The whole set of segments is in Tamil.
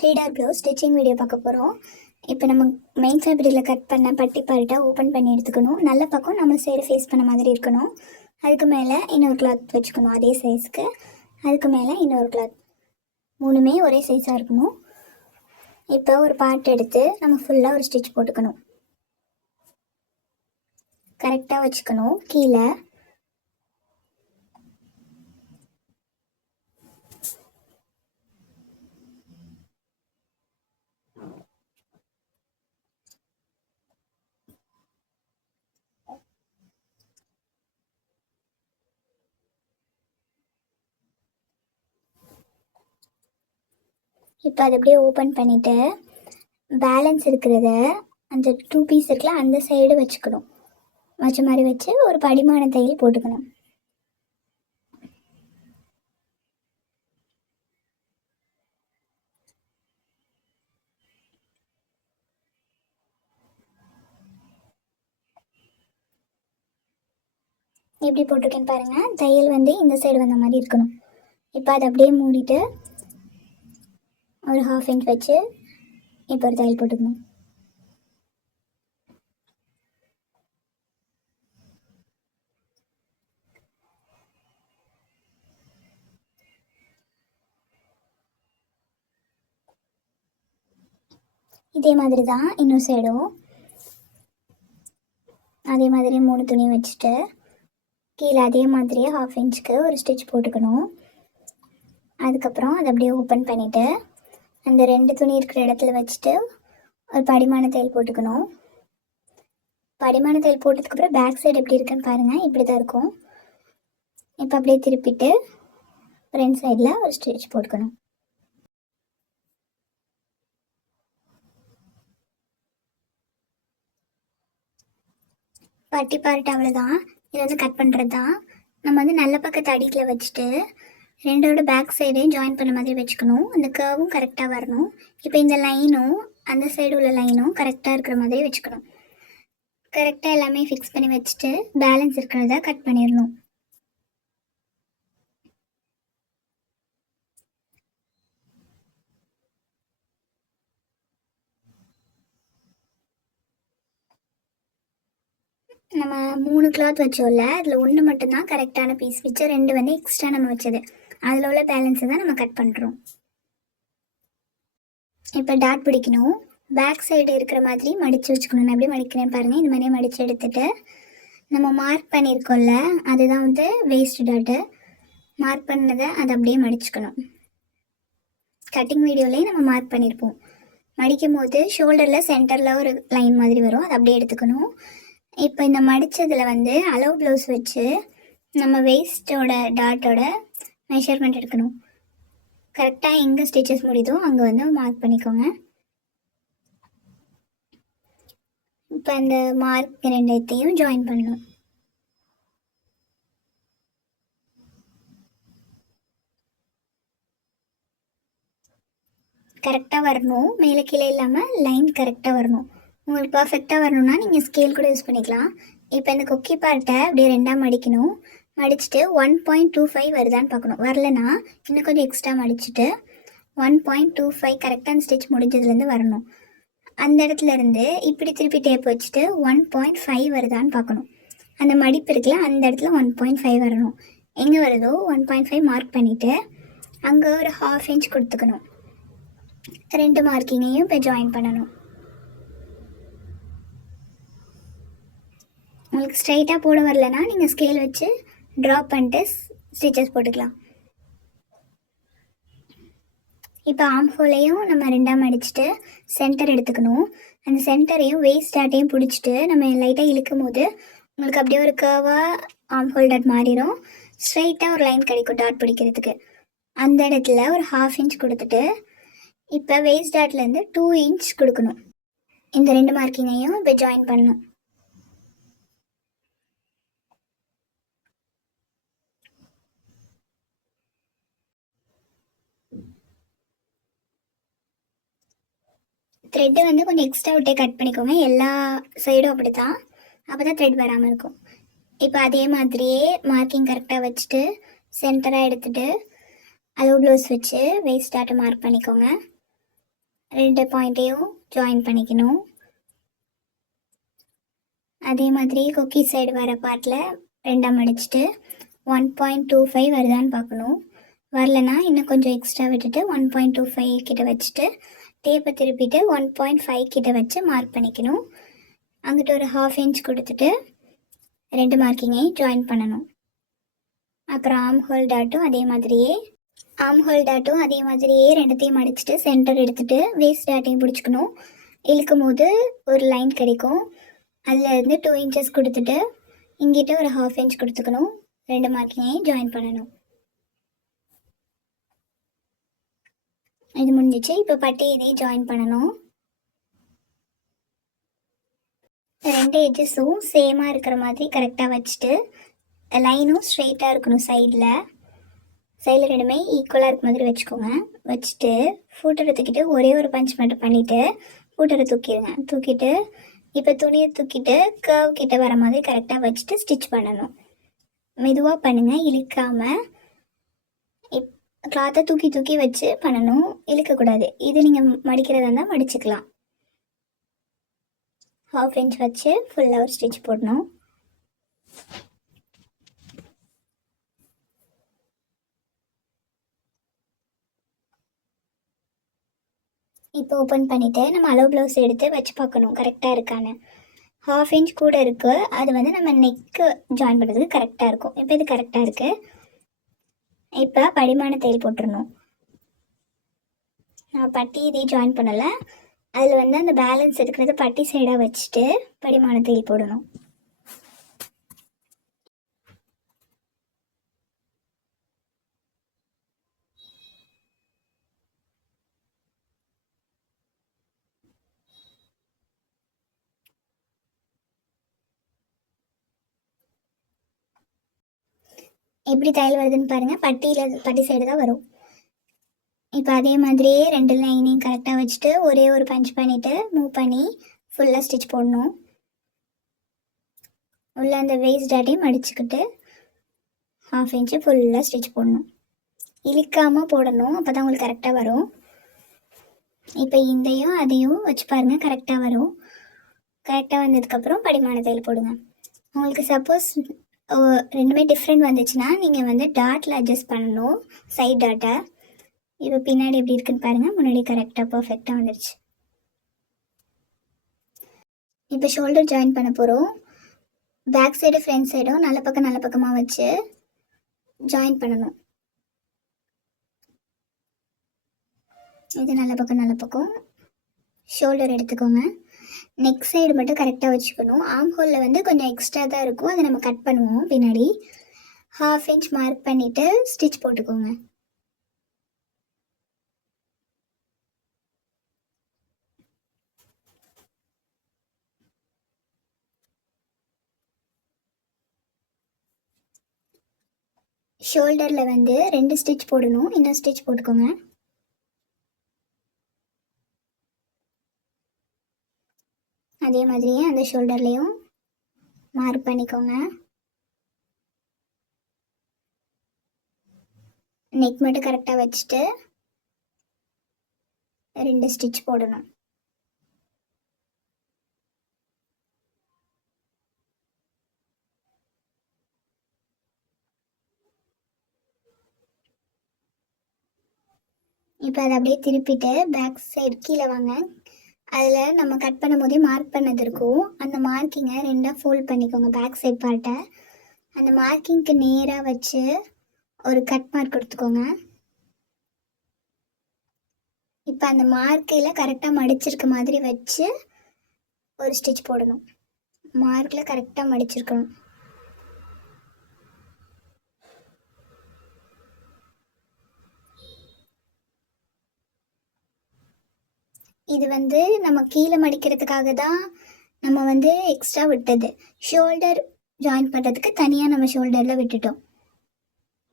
3 டாட் ப்ளவுஸ் ஸ்டிச்சிங் வீடியோ பார்க்க போகிறோம். இப்போ நம்ம மெயின் ஃபேப்ரிக்கில் கட் பண்ண பட்டி பார்ட்டை ஓப்பன் பண்ணி எடுத்துக்கணும். நல்ல பக்கம் நம்ம சைடு ஃபேஸ் பண்ண மாதிரி இருக்கணும். அதுக்கு மேலே இன்னொரு கிளாத் வச்சுக்கணும் அதே சைஸ்க்கு. அதுக்கு மேலே இன்னொரு கிளாத், மூணுமே ஒரே சைஸாக இருக்கணும். இப்போ ஒரு பார்ட் எடுத்து நம்ம ஃபுல்லாக ஒரு ஸ்டிச் போட்டுக்கணும். கரெக்டாக வச்சுக்கணும். கீழே இப்போ அதை அப்படியே ஓப்பன் பண்ணிவிட்டு பேலன்ஸ் இருக்கிறத அந்த 2 பீஸ் இருக்குல்ல அந்த சைடு வச்சுக்கணும். வச்ச மாதிரி வச்சு ஒரு படிமான தையல் போட்டுக்கணும். எப்படி போட்டிருக்கேன்னு பாருங்கள். தையல் வந்து இந்த சைடு வந்த மாதிரி இருக்கணும். இப்போ அதை அப்படியே மூடிட்டு ஒரு 1/2 இன்ச் வச்சு இப்போ ஒரு தையல் போட்டுக்கணும். இதே மாதிரி தான் இன்னொரு சைடும் அதே மாதிரி 3 துணி வச்சுட்டு கீழே அதே மாதிரியே 1/2 இன்ச்சுக்கு ஒரு ஸ்டிச் போட்டுக்கணும். அதுக்கப்புறம் அதை அப்படியே ஓப்பன் பண்ணிவிட்டு அந்த 2 துணி இருக்கிற இடத்துல வச்சுட்டு ஒரு படிமான தையல் போட்டுக்கணும். படிமான தையல் போட்டதுக்கப்புறம் பேக் சைடு எப்படி இருக்குன்னு பாருங்கள். இப்படி தான் இருக்கும். இப்போ அப்படியே திருப்பிட்டு ஃப்ரண்ட் சைடில் ஒரு ஸ்டிச் போட்டுக்கணும். பட்டி பார்ட் அவ்வளோதான். இதை வந்து கட் பண்ணுறது தான். நம்ம வந்து நல்ல பக்கத்து அடிக்கில் வச்சுட்டு ரெண்டோட பேக் சைடையும் ஜாயின் பண்ண மாதிரி வச்சுக்கணும். அந்த கர்வும் கரெக்டாக வரணும். இப்போ இந்த லைனும் அந்த சைடு உள்ள லைனும் கரெக்டாக இருக்கிற மாதிரி வச்சுக்கணும். கரெக்டாக எல்லாமே ஃபிக்ஸ் பண்ணி வச்சுட்டு பேலன்ஸ் இருக்கிறத கட் பண்ணிடணும். நம்ம 3 கிளாத் வச்சோம்ல, அதில் 1 மட்டும்தான் கரெக்டான பீஸ் வச்சு 2 வந்து எக்ஸ்ட்ரா நம்ம வச்சது. அதில் உள்ள பேலன்ஸை தான் நம்ம கட் பண்ணுறோம். இப்போ டாட் பிடிக்கணும். பேக் சைடு இருக்கிற மாதிரி மடித்து வச்சுக்கணும். நான் எப்படி மடிக்கிறேன்னு பாருங்கள். இந்த மாதிரியே மடித்து எடுத்துகிட்டு நம்ம மார்க் பண்ணியிருக்கோம்ல, அதுதான் வந்து வேஸ்ட் டாட்டு. மார்க் பண்ணதை அதை அப்படியே மடிச்சுக்கணும். கட்டிங் வீடியோலேயே நம்ம மார்க் பண்ணியிருப்போம். மடிக்கும் போது ஷோல்டரில் சென்டரில் ஒரு லைன் மாதிரி வரும், அதை அப்படியே எடுத்துக்கணும். இப்போ இந்த மடித்ததில் வந்து அளவு ப்ளவுஸ் வச்சு நம்ம வேஸ்ட்டோட டாட்டோட மெஷர்மெண்ட் எடுக்கணும். கரெக்டாக எங்கே ஸ்டிச்சஸ் முடியுதோ அங்கே வந்து மார்க் பண்ணிக்கோங்க. இப்போ அந்த மார்க் 2 ஜாயின் பண்ணணும். கரெக்டாக வரணும். மேலே கீழே இல்லாமல் லைன் கரெக்டாக வரணும். உங்களுக்கு பர்ஃபெக்டாக வரணும்னா நீங்கள் ஸ்கேல் கூட யூஸ் பண்ணிக்கலாம். இப்போ இந்த கொக்கி பார்ட்டை அப்படியே 2ஆக மடிக்கணும். மடிச்சுட்டு 1.25 வருதான்னு பார்க்கணும். வரலன்னா இன்னும் கொஞ்சம் எக்ஸ்ட்ரா மடிச்சுட்டு 1.25 கரெக்டாக அந்த ஸ்டிச் முடிஞ்சதுலேருந்து வரணும். அந்த இடத்துல இருந்து இப்படி திருப்பி டேப் வச்சுட்டு 1.5 வருதான்னு பார்க்கணும். அந்த மடிப்பு இருக்குல்ல, அந்த இடத்துல 1.5 வரணும். எங்கே வருதோ 1.5 மார்க் பண்ணிவிட்டு அங்கே ஒரு 1/2 இன்ச் கொடுத்துக்கணும். 2 மார்க்கிங்கையும் இப்போ ஜாயின் பண்ணணும். உங்களுக்கு ஸ்ட்ரைட்டாக போட வரலன்னா நீங்கள் ஸ்கேல் வச்சு ட்ராப் பண்ணிட்டு ஸ்டிச்சஸ் போட்டுக்கலாம். இப்போ ஆம் ஹோலையும் நம்ம 2ஆக மடிச்சுட்டு சென்டர் எடுத்துக்கணும். அந்த சென்டரையும் வேஸ்ட் டாட்டையும் பிடிச்சிட்டு நம்ம லைட்டாக இழுக்கும் போது உங்களுக்கு அப்படியே ஒரு கர்வாக ஆம் ஹோல் டாட் மாறிடும். ஸ்ட்ரைட்டாக ஒரு லைன் கிடைக்கும் டாட் பிடிக்கிறதுக்கு. அந்த இடத்துல ஒரு 1/2 இன்ச் கொடுத்துட்டு இப்போ வேஸ்ட் டாட்லேருந்து 2 இன்ச் கொடுக்கணும். இந்த 2 மார்க்கிங்கையும் இப்போ ஜாயின் பண்ணணும். த்ரெட்டு வந்து கொஞ்சம் எக்ஸ்ட்ரா விட்டே கட் பண்ணிக்கோங்க. எல்லா சைடும் அப்படி தான், அப்போ தான் த்ரெட் வராமல் இருக்கும். இப்போ அதே மாதிரியே மார்க்கிங் கரெக்டாக வச்சுட்டு சென்டராக எடுத்துகிட்டு அளவு ப்ளவுஸ் வச்சு வேஸ்ட் டாட்டை மார்க் பண்ணிக்கோங்க. 2 பாயிண்ட்டையும் ஜாயின் பண்ணிக்கணும். அதே மாதிரி கொக்கி சைடு வர பார்ட்டில் 2 மடிச்சுட்டு 1.25 வருதான்னு பார்க்கணும். வரலனா இன்னும் கொஞ்சம் எக்ஸ்ட்ரா விட்டுட்டு 1.25 கிட்ட வச்சுட்டு டேப்பை திருப்பிட்டு 1.5 கிட்ட வச்சு மார்க் பண்ணிக்கணும். அங்கிட்ட ஒரு 1/2 இன்ச் கொடுத்துட்டு 2 மார்க்கிங்கையும் ஜாயின் பண்ணணும். அப்புறம் ஆம் ஹோல் டாட்டும் அதே மாதிரியே ரெண்டுத்தையும் மடிச்சுட்டு சென்டர் எடுத்துகிட்டு வேஸ்ட் டாட்டையும் பிடிச்சிக்கணும். இழுக்கும் போது ஒரு லைன் கிடைக்கும். அதில் இருந்து 2 இன்ச்சஸ் கொடுத்துட்டு இங்கிட்ட ஒரு 1/2 இன்ச் கொடுத்துக்கணும். 2 மார்க்கிங்கையும் ஜாயின் பண்ணணும். இது முடிஞ்சிச்சு. இப்போ பட்டி இதையும் ஜாயின் பண்ணணும். 2 எட்ஜஸும் சேமாக இருக்கிற மாதிரி கரெக்டாக வச்சுட்டு லைனும் ஸ்ட்ரெயிட்டாக இருக்கணும். சைடில் ரெண்டுமே ஈக்குவலாக இருக்க மாதிரி வச்சுக்கோங்க. வச்சுட்டு ஃபூட்டரை தூக்கிட்டு ஒரே ஒரு பஞ்ச் மட்டும் பண்ணிவிட்டு ஃபூட்டரை தூக்கிட்டு இப்போ துணியை தூக்கிட்டு கர்வ் கிட்ட வர மாதிரி கரெக்டாக வச்சுட்டு ஸ்டிச் பண்ணணும். மெதுவாக பண்ணுங்கள், இழுக்காமல். கிளாத்தை தூக்கி வச்சு பண்ணணும், இழுக்கக்கூடாது. இது நீங்கள் மடிக்கிறதா இருந்தால் மடிச்சுக்கலாம். 1/2 இன்ச் வச்சு ஃபுல்லாக ஒரு ஸ்டிச் போடணும். இப்போ ஓப்பன் பண்ணிவிட்டு நம்ம அளவு ப்ளவுஸ் எடுத்து வச்சு பார்க்கணும் கரெக்டாக இருக்கான்னு. 1/2 இன்ச் கூட இருக்குது, அது வந்து நம்ம நெக்கு ஜாயின் பண்ணுறதுக்கு கரெக்டாக இருக்கும். இப்போ இது கரெக்டாக இருக்குது. இப்போ படிமான தையல் போட்டுடணும். நான் பட்டி இதையும் ஜாயின் பண்ணலை, அதில் வந்து அந்த பேலன்ஸ் இருக்கிறத பட்டி சைடாக வச்சுட்டு படிமான தையல் போடணும். எப்படி தையல் வருதுன்னு பாருங்கள். பட்டி சைடு தான் வரும். இப்போ அதே மாதிரியே 2 லைனையும் கரெக்டாக வச்சுட்டு ஒரே ஒரு பஞ்ச் பண்ணிவிட்டு மூவ் பண்ணி ஃபுல்லாக ஸ்டிச் போடணும். உள்ள அந்த வேஸ்ட் டாட்டையும் மடிச்சுக்கிட்டு 1/2 இன்ச்சு ஃபுல்லாக ஸ்டிச் போடணும். இழுக்காமல் போடணும், அப்போ தான் உங்களுக்கு கரெக்டாக வரும். இப்போ இதையும் அதையும் வச்சு பாருங்கள், கரெக்டாக வரும். கரெக்டாக வந்ததுக்கப்புறம் படிமான தையல் போடுங்க. உங்களுக்கு சப்போஸ் ரெண்டுமே டிஃப்ரெண்ட் வந்துச்சுன்னா நீங்கள் வந்து டாட்டில் அட்ஜஸ்ட் பண்ணணும், சைட் டாட்டை. இப்போ பின்னாடி எப்படி இருக்குன்னு பாருங்கள், முன்னாடி கரெக்டாக பர்ஃபெக்டாக வந்துடுச்சு. இப்போ ஷோல்டர் ஜாயின் பண்ண போகிறோம். பேக் சைடு ஃப்ரண்ட் சைடும் நல்ல பக்கமாக வச்சு ஜாயின் பண்ணணும். இது நல்ல பக்கம் ஷோல்டர் எடுத்துக்கோங்க. நெக் சைடு மட்டும் கரெக்டாக வச்சுக்கணும். ஆம் ஹோலில் வந்து கொஞ்சம் எக்ஸ்ட்ரா தான் இருக்கும், அதை நம்ம கட் பண்ணுவோம் பின்னாடி. 1/2 இன்ச் மார்க் பண்ணிவிட்டு ஸ்டிச் போட்டுக்கோங்க. ஷோல்டரில் வந்து 2 ஸ்டிச் போடணும், இன்னும் ஸ்டிச் போட்டுக்கோங்க. அதே மாதிரியே அந்த ஷோல்டர்லேயும் மார்க் பண்ணிக்கோங்க. நெக் மட்டும் கரெக்டாக வச்சுட்டு 2 ஸ்டிச் போடணும். இப்போ அதை அப்படியே திருப்பிட்டு பேக் சைடு கீழே வாங்க. அதில் நம்ம கட் பண்ணும் போதே மார்க் பண்ணது இருக்கும், அந்த மார்க்கிங்கை 2ஆக ஃபோல்ட் பண்ணிக்கோங்க. பேக் சைட் பார்ட்டை அந்த மார்க்கிங்க்கு நேராக வச்சு ஒரு கட் மார்க் கொடுத்துக்கோங்க. இப்போ அந்த மார்க்கில் கரெக்டாக மடிச்சிருக்க மாதிரி வச்சு ஒரு ஸ்டிச் போடணும். மார்க்கில் கரெக்டாக மடிச்சிருக்கணும். இது வந்து நம்ம கீழே மடிக்கிறதுக்காக தான் நம்ம வந்து எக்ஸ்ட்ரா விட்டது. ஷோல்டர் ஜாயின் பண்ணுறதுக்கு தனியாக நம்ம ஷோல்டரில் விட்டுட்டோம்.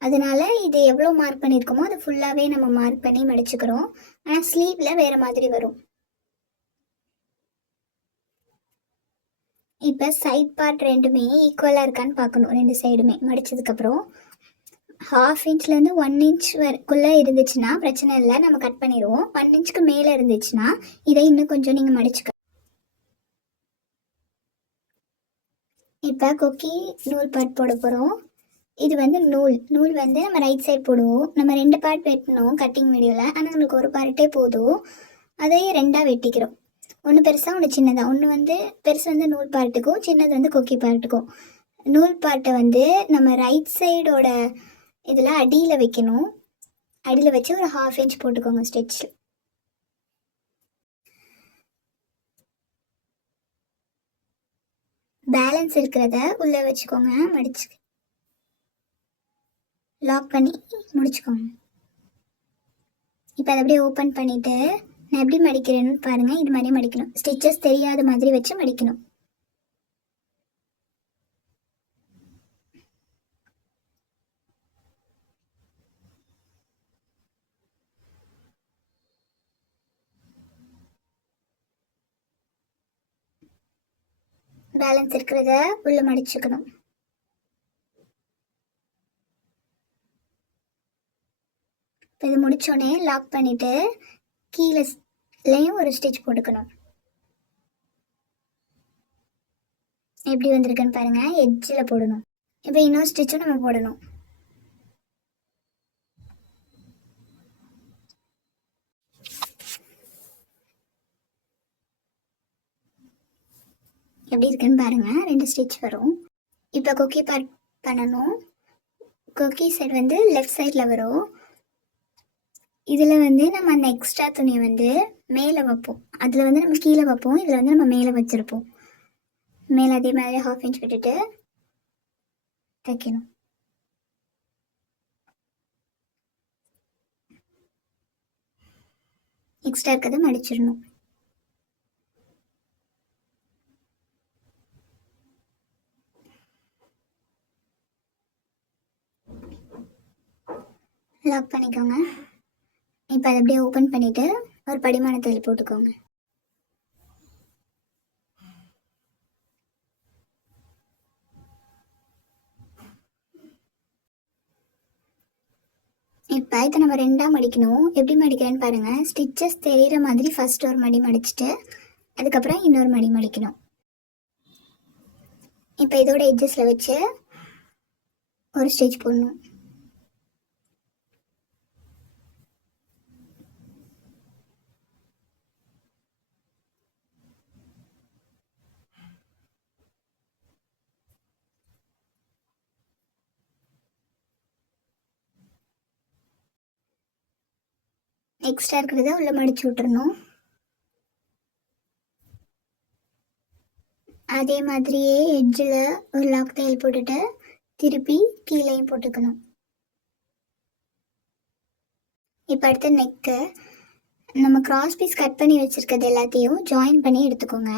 அதனால் இது எவ்வளோ மார்க் பண்ணியிருக்கோமோ அது ஃபுல்லாகவே நம்ம மார்க் பண்ணி மடிச்சுக்கிறோம். ஆனால் ஸ்லீவில் வேறு மாதிரி வரும். இப்போ சைட் பார்ட் ரெண்டுமே ஈக்குவலாக இருக்கான்னு பார்க்கணும். 2 சைடுமே மடித்ததுக்கப்புறம் 1/2 இன்ச்லேருந்து 1 இன்ச் வரைக்குள்ளே இருந்துச்சுன்னா பிரச்சனை இல்லை, நம்ம கட் பண்ணிடுவோம். 1 இன்ச்சுக்கு மேலே இருந்துச்சுன்னா இதை இன்னும் கொஞ்சம் நீங்கள் மடிச்சுக்க. இப்போ கொக்கி நூல் பார்ட் போட போகிறோம். இது வந்து நூல் வந்து நம்ம ரைட் சைடு போடுவோம். நம்ம 2 பார்ட் வெட்டணும் கட்டிங் வீடியோவில், ஆனால் நம்மளுக்கு ஒரு பார்ட்டே போதும். அதையே 2ஆக வெட்டிக்கிறோம். ஒன்று பெருசாக ஒன்று சின்னதாக. ஒன்று வந்து பெருசு வந்து நூல் பார்ட்டுக்கும், சின்னது வந்து கொக்கி பார்ட்டுக்கும். நூல் பார்ட்டை வந்து நம்ம ரைட் சைடோட இதில் அடியில் வைக்கணும். அடியில் வச்சு ஒரு 1/2 இன்ச் போட்டுக்கோங்க ஸ்டிச். பேலன்ஸ் இருக்கிறத உள்ளே வச்சுக்கோங்க, மடிச்சு லாக் பண்ணி முடிச்சுக்கோங்க. இப்போ அதை அப்படியே ஓப்பன் பண்ணிவிட்டு நான் எப்படி மடிக்கிறேன்னு பாருங்கள். இது மாதிரி மடிக்கணும், ஸ்டிச்சஸ் தெரியாத மாதிரி வச்சு மடிக்கணும். பேலன்ஸ் இருக்கிறத உள்ள மடிச்சுக்கணும். இப்போ இது முடிச்சோடனே லாக் பண்ணிவிட்டு கீழேயும் ஒரு ஸ்டிச் போட்டுக்கணும். எப்படி வந்திருக்குன்னு பாருங்கள், எட்ஜில் போடணும். இப்போ இன்னொரு ஸ்டிச்சும் நம்ம போடணும். எப்படி இருக்குன்னு பாருங்கள், 2 ஸ்டிச் வரும். இப்போ கொக்கி பார்ட் பண்ணணும். கொக்கி சைடு வந்து லெஃப்ட் சைடில் வரும். இதில் வந்து நம்ம அந்த எக்ஸ்ட்ரா துணியை வந்து மேலே வைப்போம். அதில் வந்து நம்ம கீழே வைப்போம், இதில் வந்து நம்ம மேலே வச்சுருப்போம். மேலே அதே மாதிரி 1/2 இன்ச் விட்டுட்டு தைக்கணும். எக்ஸ்ட்ரா இருக்கிறத மடிச்சிடணும். லாக் பண்ணிக்கோங்க. இப்போ அதை அப்படியே ஓப்பன் பண்ணிவிட்டு ஒரு படிமான தையல் போட்டுக்கோங்க. இப்போ இதை நம்ம 2ஆக மடிக்கணும். எப்படி மடிக்கிறேன்னு பாருங்கள். ஸ்டிச்சஸ் தெரிகிற மாதிரி ஃபஸ்ட் ஒரு மடி மடிச்சுட்டு அதுக்கப்புறம் இன்னொரு மடி மடிக்கணும். இப்போ இதோட எட்ஜஸில் வச்சு ஒரு ஸ்டிச் போடணும். எக்ஸ்ட்ரா இருக்கிறத உள்ளே மடிச்சு விட்டுறணும். அதே மாதிரியே எட்ஜில் ஒரு லாக் தையல் போட்டுட்டு திருப்பி கீழேயும் போட்டுக்கணும். இப்போ அடுத்து நெக்கு. நம்ம கிராஸ் பீஸ் கட் பண்ணி வச்சுருக்கிறது எல்லாத்தையும் ஜாயின் பண்ணி எடுத்துக்கோங்க.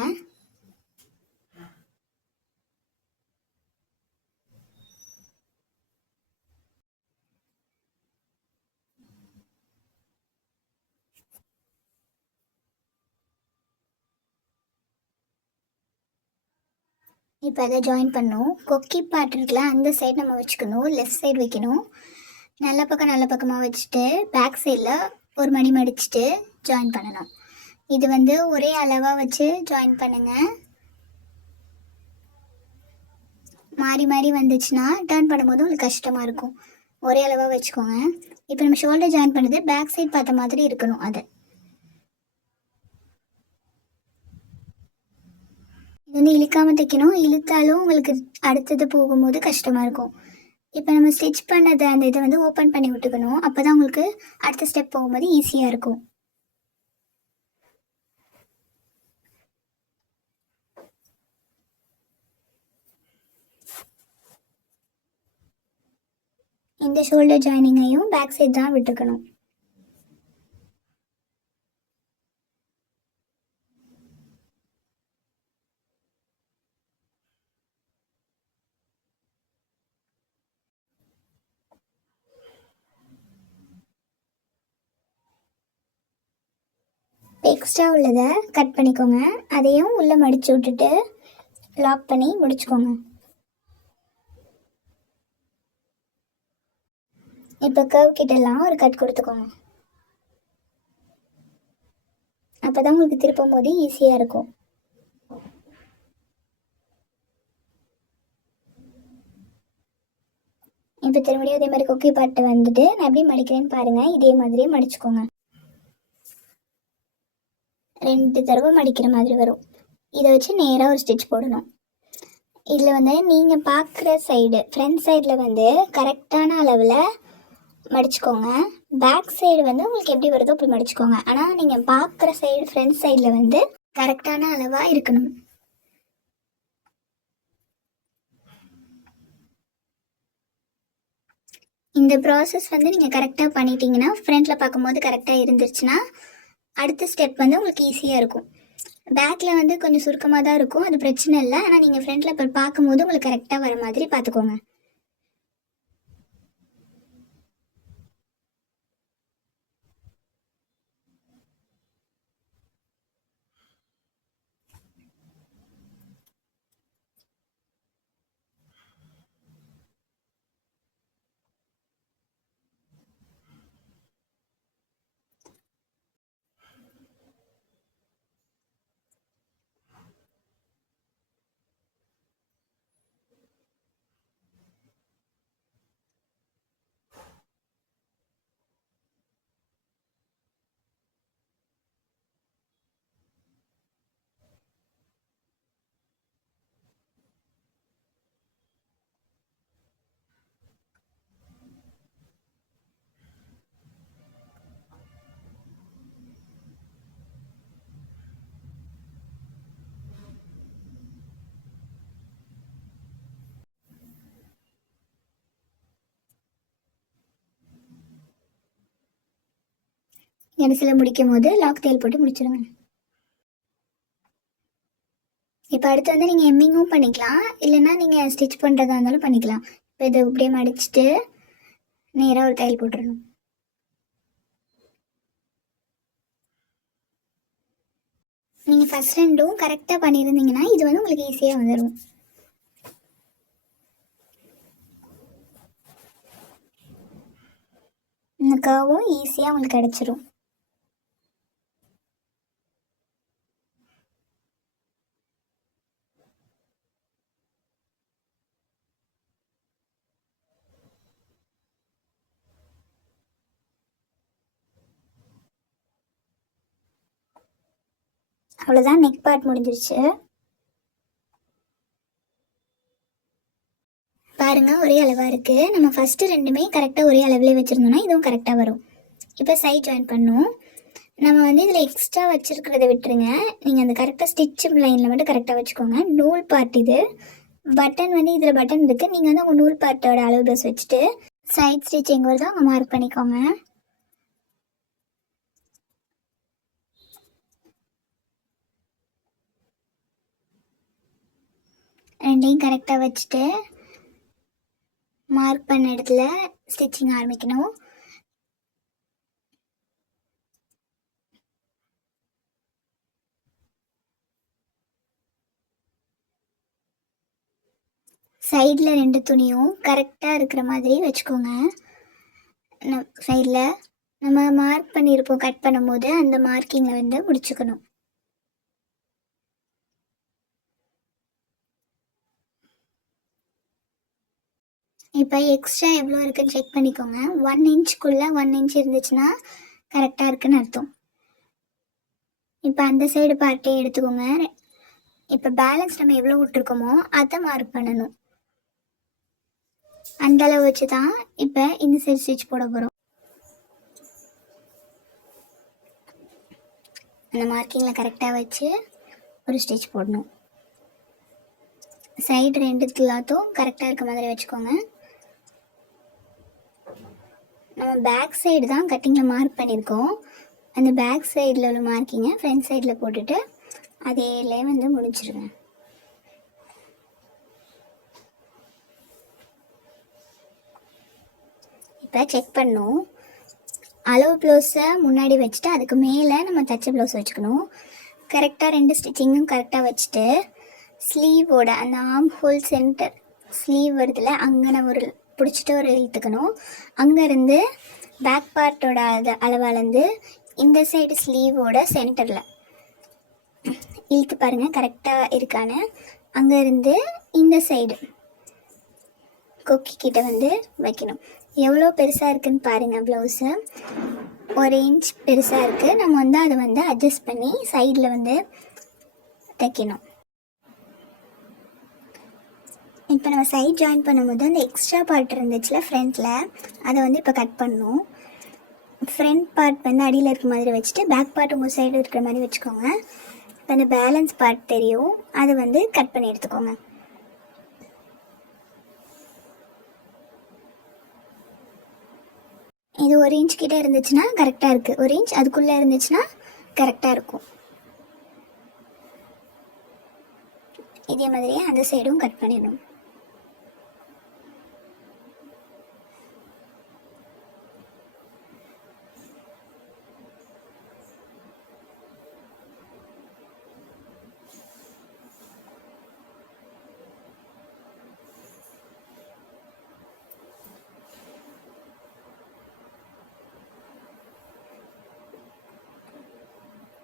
இப்போ அதை ஜாயின் பண்ணணும். கொக்கி பார்ட் இருக்குல்ல, அந்த சைடு நம்ம வச்சுக்கணும், லெஃப்ட் சைடு வைக்கணும். நல்ல பக்கமாக வச்சுட்டு பேக் சைடில் ஒரு மடி மடிச்சுட்டு ஜாயின் பண்ணணும். இது வந்து ஒரே அளவாக வச்சு ஜாயின் பண்ணுங்கள். மாறி வந்துச்சுன்னா டர்ன் பண்ணும்போது உங்களுக்கு கஷ்டமாக இருக்கும். ஒரே அளவாக வச்சுக்கோங்க. இப்போ நம்ம ஷோல்டர் ஜாயின் பண்ணுறது பேக் சைடு பார்த்த மாதிரி இருக்கணும். அது இது வந்து இழுக்காமல் தைக்கணும். இழுத்தாலும் உங்களுக்கு அடுத்தது போகும்போது கஷ்டமாக இருக்கும். இப்போ நம்ம ஸ்டிச் பண்ணதை அந்த இதை வந்து ஓப்பன் பண்ணி விட்டுக்கணும். அப்போ தான் உங்களுக்கு அடுத்த ஸ்டெப் போகும்போது ஈஸியாக இருக்கும். இந்த ஷோல்டர் ஜாயினிங்கையும் பேக் சைடு தான் விட்டுக்கணும். எக்ஸ்ட்ரா உள்ளதை கட் பண்ணிக்கோங்க. அதையும் உள்ளே மடித்து விட்டுட்டு லாக் பண்ணி முடிச்சுக்கோங்க. இப்போ கர்வ் கிட்டலாம் ஒரு கட் கொடுத்துக்கோங்க. அப்போ தான் உங்களுக்கு திருப்பும் போது ஈஸியாக இருக்கும். இப்போ திரும்பியும் அதே மாதிரி கொக்கி பாட்டை வந்துட்டு நான் எப்படி மடிக்கிறேன்னு பாருங்கள். இதே மாதிரியே மடிச்சுக்கோங்க. 2 தடவை மடிக்கிற மாதிரி வரும். இதை வச்சு நேராக ஒரு ஸ்டிச் போடணும். இதில் வந்து நீங்கள் பார்க்குற சைடு ஃப்ரண்ட் சைடில் வந்து கரெக்டான அளவில் மடிச்சுக்கோங்க. பேக் சைடு வந்து உங்களுக்கு எப்படி வருதோ அப்படி மடிச்சுக்கோங்க. ஆனால் நீங்கள் பார்க்குற சைடு ஃப்ரண்ட் சைடில் வந்து கரெக்டான அளவாக இருக்கணும். இந்த ப்ராசஸ் வந்து நீங்கள் கரெக்டாக பண்ணிட்டீங்கன்னா ஃப்ரண்ட்டில் பார்க்கும்போது கரெக்டாக இருந்துருச்சுன்னா அடுத்த ஸ்டெப் வந்து உங்களுக்கு ஈஸியாக இருக்கும். பேக்கில் வந்து கொஞ்சம் சுருக்கமாக தான் இருக்கும், அது பிரச்சனை இல்லை. ஆனால் நீங்கள் ஃப்ரண்ட்டில் இப்போ பார்க்கும்போது உங்களுக்கு கரெக்டாக வர மாதிரி பார்த்துக்கோங்க. கடைசியில் முடிக்கும் போது லாக் தையல் போட்டு முடிச்சிடுங்க. இப்போ அடுத்து வந்து நீங்கள் எம்மிங்கும் பண்ணிக்கலாம், இல்லைன்னா நீங்கள் ஸ்டிச் பண்ணுறதா இருந்தாலும் பண்ணிக்கலாம். இப்போ இதை இப்படியே மடிச்சுட்டு நேராக ஒரு தையல் போட்டுடணும். நீங்கள் ஃபஸ்ட் ரெண்டும் கரெக்டாக பண்ணியிருந்தீங்கன்னா இது வந்து உங்களுக்கு ஈஸியாக வந்துடும். இந்த கர்வும் ஈஸியாக உங்களுக்கு கிடச்சிரும். அவ்வளோதான், நெக் பார்ட் முடிஞ்சிருச்சு. பாருங்கள், ஒரே அளவாக இருக்குது. நம்ம ஃபஸ்ட்டு ரெண்டுமே கரெக்டாக ஒரே அளவுலேயே வச்சுருந்தோன்னா இதுவும் கரெக்டாக வரும். இப்போ சைட் ஜாயின் பண்ணோம். நம்ம வந்து இதில் எக்ஸ்ட்ரா வச்சுருக்கிறத விட்டுருங்க. நீங்கள் அந்த கரெக்டாக ஸ்டிச் லைனில் மட்டும் கரெக்டாக வச்சுக்கோங்க. நூல் பார்ட் இது. பட்டன் வந்து இதில் பட்டன் இருக்குது. நீங்கள் வந்து உங்கள் நூல் பார்ட்டோட அளவு ப்ளஸ் வச்சுட்டு சைட் ஸ்டிச் எங்கே வருதோ அங்கே மார்க் பண்ணிக்கோங்க. ரெண்டையும் கரெக்டாக வச்சுட்டு மார்க் பண்ண இடத்துல ஸ்டிச்சிங் ஆரம்பிக்கணும். சைடில் 2 துணியும் கரெக்டாக இருக்கிற மாதிரி வச்சுக்கோங்க. சைடில் நம்ம மார்க் பண்ணியிருப்போம் கட் பண்ணும்போது அந்த மார்க்கிங்கில் வந்து முடிச்சுக்கணும். இப்போ எக்ஸ்ட்ரா எவ்வளோ இருக்குன்னு செக் பண்ணிக்கோங்க. 1 இன்ச்சுக்குள்ளே 1 இன்ச் இருந்துச்சுன்னா கரெக்டாக இருக்குன்னு அர்த்தம். இப்போ அந்த சைடு பார்ட்டே எடுத்துக்கோங்க. இப்போ பேலன்ஸ் நம்ம எவ்வளோ விட்டுருக்கோமோ அதை மார்க் பண்ணணும். அந்த அளவு வச்சு தான் இப்போ இந்த சைடு ஸ்டிச் போட போகிறோம். அந்த மார்க்கிங்கில் கரெக்டாக வச்சு ஒரு ஸ்டிச் போடணும். சைடு 2 கிளாத்தும் கரெக்டாக இருக்க மாதிரி வச்சுக்கோங்க. நம்ம பேக் சைடு தான் கட்டிங்கில் மார்க் பண்ணியிருக்கோம். அந்த பேக் சைடில் உள்ள மார்க்கிங்கை ஃப்ரண்ட் சைடில் போட்டுட்டு அதேலே வந்து முடிச்சிருங்க. இப்போ செக் பண்ணோம். அளவு ப்ளவுஸை முன்னாடி வச்சுட்டு அதுக்கு மேலே நம்ம தச்ச ப்ளவுஸ் வச்சுக்கணும். கரெக்டாக 2 ஸ்டிச்சிங்கும் கரெக்டாக வச்சுட்டு ஸ்லீவோட அந்த ஆர்ம் ஹோல் சென்டர் ஸ்லீவ் வருதுல அங்கே நான் ஒரு பிடிச்சிட்டு ஒரு இழுத்துக்கணும். அங்கேருந்து பேக் பார்ட்டோட அளவாலேருந்து இந்த சைடு ஸ்லீவோட சென்டரில் இழுத்து பாருங்கள் கரெக்டாக இருக்கான்னு. அங்கேருந்து இந்த சைடு கொக்கி கிட்ட வந்து வைக்கணும். எவ்வளோ பெருசாக இருக்குதுன்னு பாருங்கள். ப்ளவுஸு 1 இன்ச் பெருசாக இருக்குது. நம்ம வந்து அதை வந்து அட்ஜஸ்ட் பண்ணி சைடில் வந்து தைக்கணும். இப்போ நம்ம சைட் ஜாயின் பண்ணும்போது அந்த எக்ஸ்ட்ரா பார்ட் இருந்துச்சுல ஃப்ரண்ட்டில், அதை வந்து இப்போ கட் பண்ணணும். ஃப்ரண்ட் பார்ட் வந்து அடியில் இருக்கிற மாதிரி வச்சுட்டு பேக் பார்ட் உங்கள் சைடு இருக்கிற மாதிரி வச்சுக்கோங்க. இப்போ அந்த பேலன்ஸ் பார்ட் தெரியும், அதை வந்து கட் பண்ணி எடுத்துக்கோங்க. இது 1 இன்ச் கிட்டே இருந்துச்சுன்னா கரெக்டாக இருக்குது. 1 இன்ச் அதுக்குள்ளே இருந்துச்சுன்னா கரெக்டாக இருக்கும். இதே மாதிரியே அந்த சைடும் கட் பண்ணிடணும்.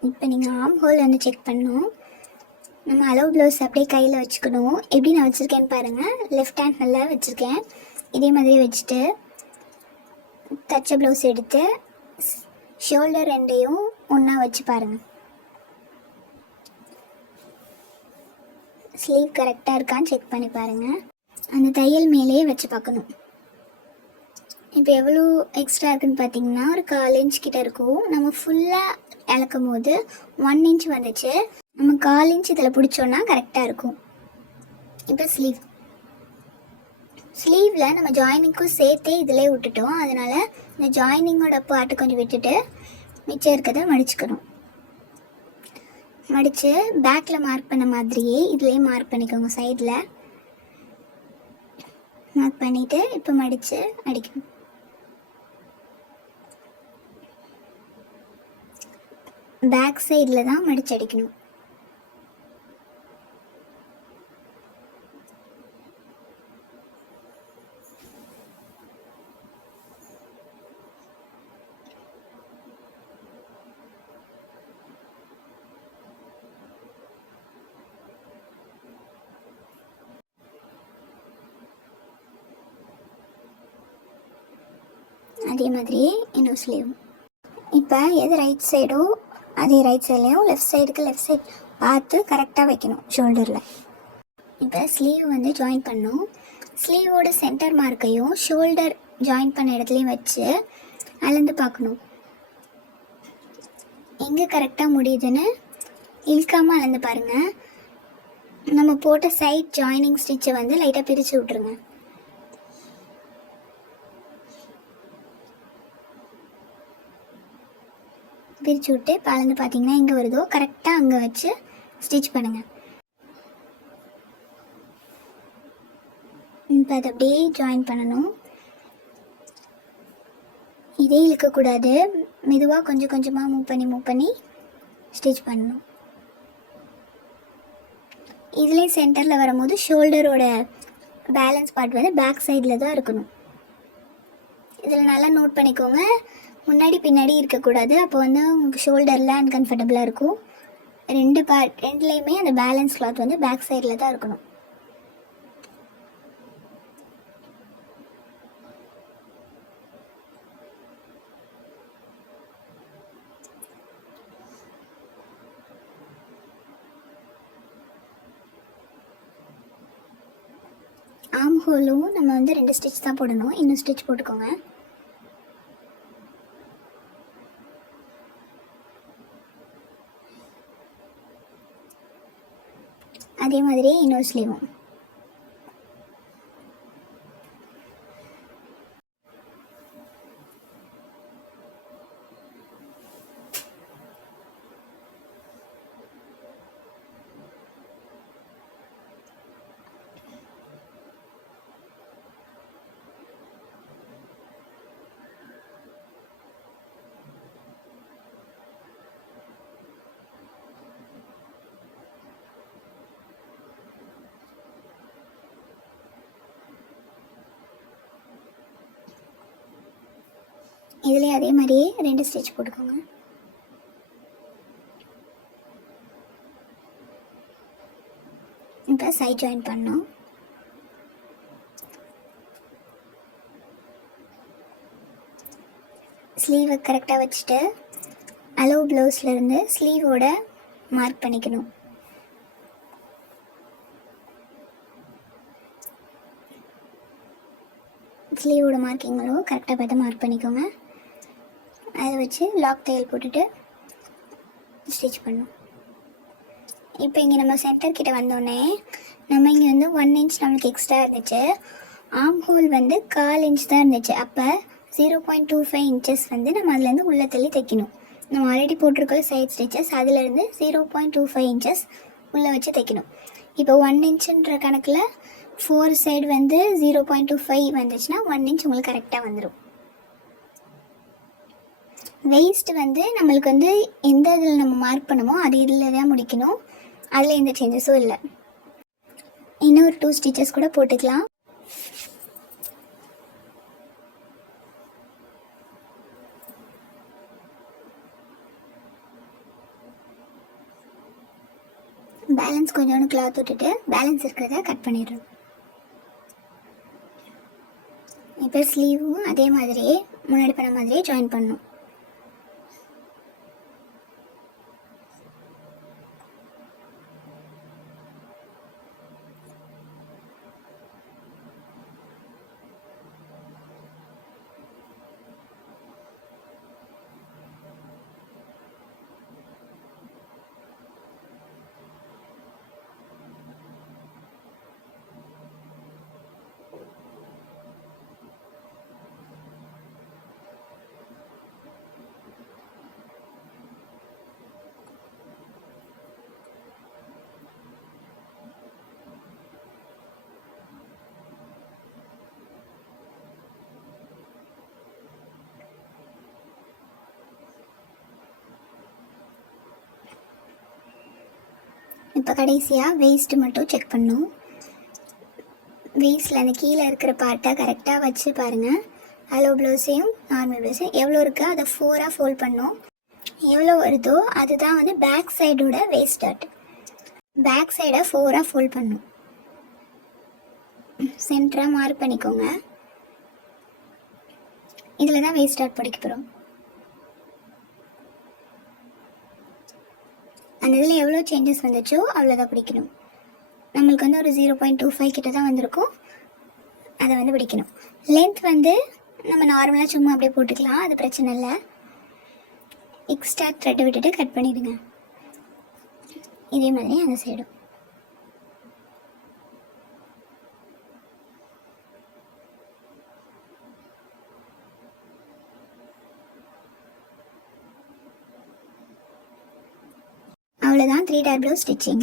இப்போ நீங்கள் ஆர்ம் ஹோல் வந்து செக் பண்ணணும். நம்ம அளவு ப்ளவுஸ் அப்படியே கையில் வச்சுக்கணும். எப்படி நான் வச்சுருக்கேன்னு பாருங்கள். லெஃப்ட் ஹேண்ட் நல்லா வச்சுருக்கேன். இதே மாதிரி வச்சுட்டு தச்ச ப்ளவுஸ் எடுத்து ஷோல்டர் ரெண்டையும் ஒன்றா வச்சு பாருங்கள். ஸ்லீவ் கரெக்டாக இருக்கான்னு செக் பண்ணி பாருங்கள். அந்த தையல் மேலேயே வச்சு பார்க்கணும். இப்போ எவ்வளோ எக்ஸ்ட்ரா இருக்குதுன்னு பார்த்தீங்கன்னா ஒரு 1/4 இன்ச் கிட்ட இருக்கும். நம்ம ஃபுல்லாக இழக்கும் போது 1 இன்ச் வந்துச்சு. நம்ம 1/4 இன்ச் இதில் பிடிச்சோன்னா கரெக்டாக இருக்கும். இப்போ ஸ்லீவில் நம்ம ஜாயினிங்க்கும் சேர்த்தே இதிலே விட்டுட்டோம். அதனால் இந்த ஜாயினிங்கோட பார்ட்டு கொஞ்சம் விட்டுட்டு மிச்சம் இருக்கிறத மடிச்சுக்கணும். மடித்து பேக்கில் மார்க் பண்ண மாதிரியே இதுலேயே மார்க் பண்ணிக்கோங்க. சைடில் மார்க் பண்ணிவிட்டு இப்போ மடித்து அடிக்கணும். பேக் சைடில் தான் மடித்து அடிக்கணும். அதே மாதிரியே இன்னும் ஸ்லீவ். இப்போ எது ரைட் சைடோ அதே ரைட் சைட்லேயும் லெஃப்ட் சைடு பார்த்து கரெக்டாக வைக்கணும் ஷோல்டரில். இப்போ ஸ்லீவ் வந்து ஜாயின் பண்ணணும். ஸ்லீவோட சென்டர் மார்க்கையும் ஷோல்டர் ஜாயின் பண்ண இடத்துலையும் வச்சு அளந்து பார்க்கணும். எங்கே கரெக்டாக முடியுதுன்னு இழுக்காமல் அளந்து பாருங்கள். நம்ம போட்ட சைட் ஜாயினிங் ஸ்டிச்சை வந்து லைட்டாக பிரித்து விட்ருங்க. பிரித்து விட்டு பழந்து பார்த்தீங்கன்னா எங்கே வருதோ கரெக்டாக அங்கே வச்சு ஸ்டிச் பண்ணுங்கள். இப்போ அதை அப்படியே ஜாயின் பண்ணணும். இதே இழுக்கக்கூடாது. மெதுவாக கொஞ்சம் கொஞ்சமாக மூவ் பண்ணி ஸ்டிச் பண்ணணும். இதுலேயும் சென்டரில் வரும்போது ஷோல்டரோட பேலன்ஸ் பார்ட் வந்து பேக் சைடில் தான் இருக்கணும். இதில் நல்லா நோட் பண்ணிக்கோங்க, முன்னாடி பின்னாடி இருக்கக்கூடாது. அப்போ வந்து உங்களுக்கு ஷோல்டரில் அன்கம்ஃபர்டபுளாக இருக்கும். ரெண்டுலேயுமே அந்த பேலன்ஸ் கிளாத் வந்து பேக் சைடில் தான் இருக்கணும். ஆர்ம் ஹோலும் நம்ம வந்து 2 ஸ்டிச் தான் போடணும். இன்னும் ஸ்டிச் போட்டுக்கோங்க. அதே மாதிரி இன்னொரு ஸ்லீவும். இதுலேயே அதே மாதிரியே 2 ஸ்டிச் போட்டுக்கோங்க. இப்போ சைட் ஜாயின் பண்ணோம். ஸ்லீவை கரெக்டாக வச்சுட்டு அளவு ப்ளவுஸ்லேருந்து ஸ்லீவோட மார்க் பண்ணிக்கணும். ஸ்லீவோட மார்க்கிங்களும் கரெக்டாக பார்த்து மார்க் பண்ணிக்கோங்க. அதை வச்சு லாக் தையல் போட்டுட்டு ஸ்டிச் பண்ணும். இப்போ இங்கே நம்ம சென்டர் கிட்ட வந்தோடனே நம்ம இங்கே வந்து 1 இன்ச் நம்மளுக்கு எக்ஸ்ட்ரா இருந்துச்சு. ஆர்ம் ஹோல் வந்து 1/4 இன்ச் தான் இருந்துச்சு. அப்போ 0.25 இன்ச்சஸ் வந்து நம்ம அதுலேருந்து உள்ளே தள்ளி தைக்கணும். நம்ம ஆல்ரெடி போட்டிருக்க சைட் ஸ்டிச்சஸ் அதிலேருந்து 0.25 இன்ச்சஸ் உள்ளே வச்சு தைக்கணும். இப்போ 1 இன்ச்சுன்ற கணக்கில் 4 சைடு வந்து 0.25 வந்துச்சுன்னா 1 இன்ச் உங்களுக்கு கரெக்டாக வந்துடும். வெயிஸ்ட் வந்து நம்மளுக்கு வந்து எந்த இதில் நம்ம மார்க் பண்ணுமோ அது இதில் தான் முடிக்கணும். அதில் எந்த சேஞ்சஸும் இல்லை. இன்னொரு 2 ஸ்டிச்சஸ் கூட போட்டுக்கலாம். பேலன்ஸ் கொஞ்சோண்டு கிளாத் விட்டுட்டு பேலன்ஸ் இருக்கிறத கட் பண்ணிடுறோம். இப்போ ஸ்லீவும் அதே மாதிரியே முன்னாடி பண்ண மாதிரியே ஜாயின் பண்ணணும். இப்போ கடைசியாக வெயிஸ்ட்டு மட்டும் செக் பண்ணணும். வெயிஸ்ட்டில் அந்த கீழே இருக்கிற பார்ட்டை கரெக்டாக வச்சு பாருங்கள். அளவு ப்ளவுஸையும் நார்மல் ப்ளவுஸையும் எவ்வளோ இருக்கோ அதை 4ஆக ஃபோல்ட் பண்ணணும். எவ்வளோ வருதோ அதுதான் வந்து பேக் சைடோட வெயிஸ்ட் டாட். பேக் சைடை 4ஆக ஃபோல்ட் பண்ணணும். சென்டராக மார்க் பண்ணிக்கோங்க. இதில் தான் வெயிஸ்ட் டாட் படிக்க போகிறோம். அந்த இதில் எவ்வளோ சேஞ்சஸ் வந்துச்சோ அவ்வளோதான் பிடிக்கணும். நம்மளுக்கு வந்து ஒரு 0.25 கிட்ட தான் வந்திருக்கும். அதை வந்து பிடிக்கணும். லென்த் வந்து நம்ம நார்மலாக சும்மா அப்படியே போட்டுக்கலாம், அது பிரச்சனை இல்லை. எக்ஸ்ட்ரா த்ரெட்டை விட்டுட்டு கட் பண்ணிடுங்க. இதே மாதிரி அந்த சைடும். அவ்வளோதான் 3 டாட் ப்ளவுஸ் ஸ்டிச்சிங்.